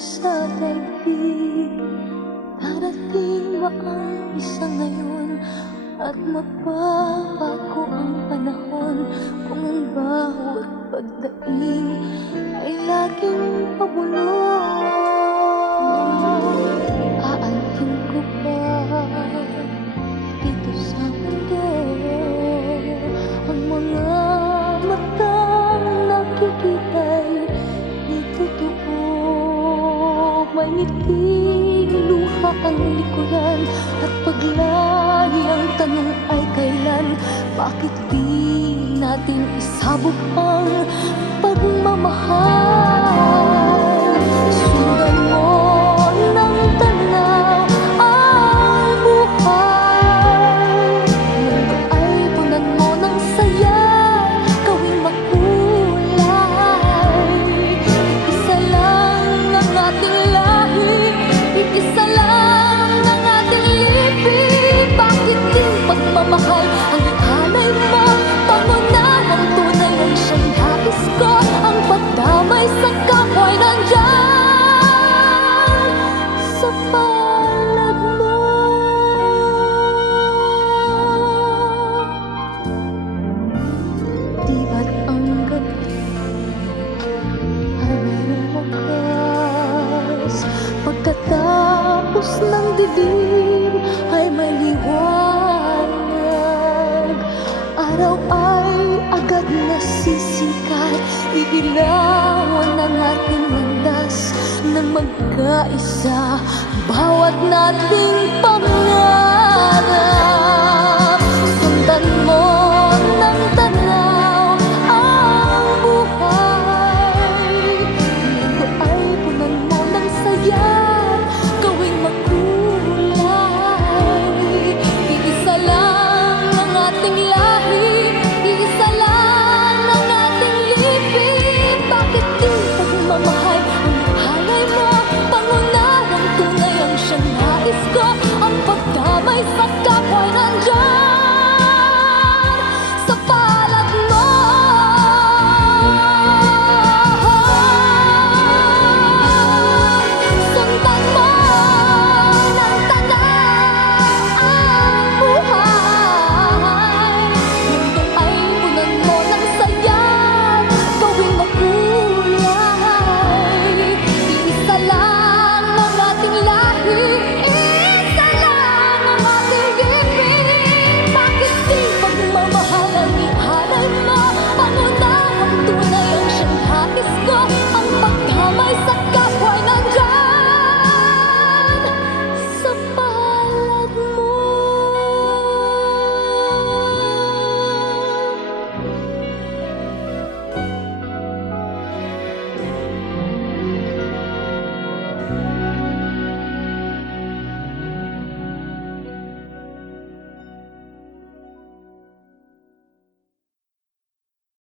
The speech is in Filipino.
sa daigdig. Darating ba ang isa ngayon at magbabago ang panahon, kung ang bawat pagdaing ay laging pabulong? Aanhin ko ba dito sa mundo ang mga matang nakikita'y di totoo? May ngiti, luha ang likuran, at paglagi ang tanong ay kailan? Bakit di natin isabog ang pagmamahal? Sundan mo ng tanaw ang buhay. Mundo ay punan mo ng saya, gawing makulay. Isa lang ang ating lahi, isa lang ang ating libig. Bakit din pagmamahal ang ihalay mo? Pangunahing tunay ang siyang nais ko, ang pagdamay sa kapwa'y nandyan sa palad mo. Di ba't ang gabi ay mayroong wakas? Pagkatapos ng dilim ay may liwanag. Araw ay agad nasisikat, iilawan ang ating landas ng magkaisa, bawat nating pangarap.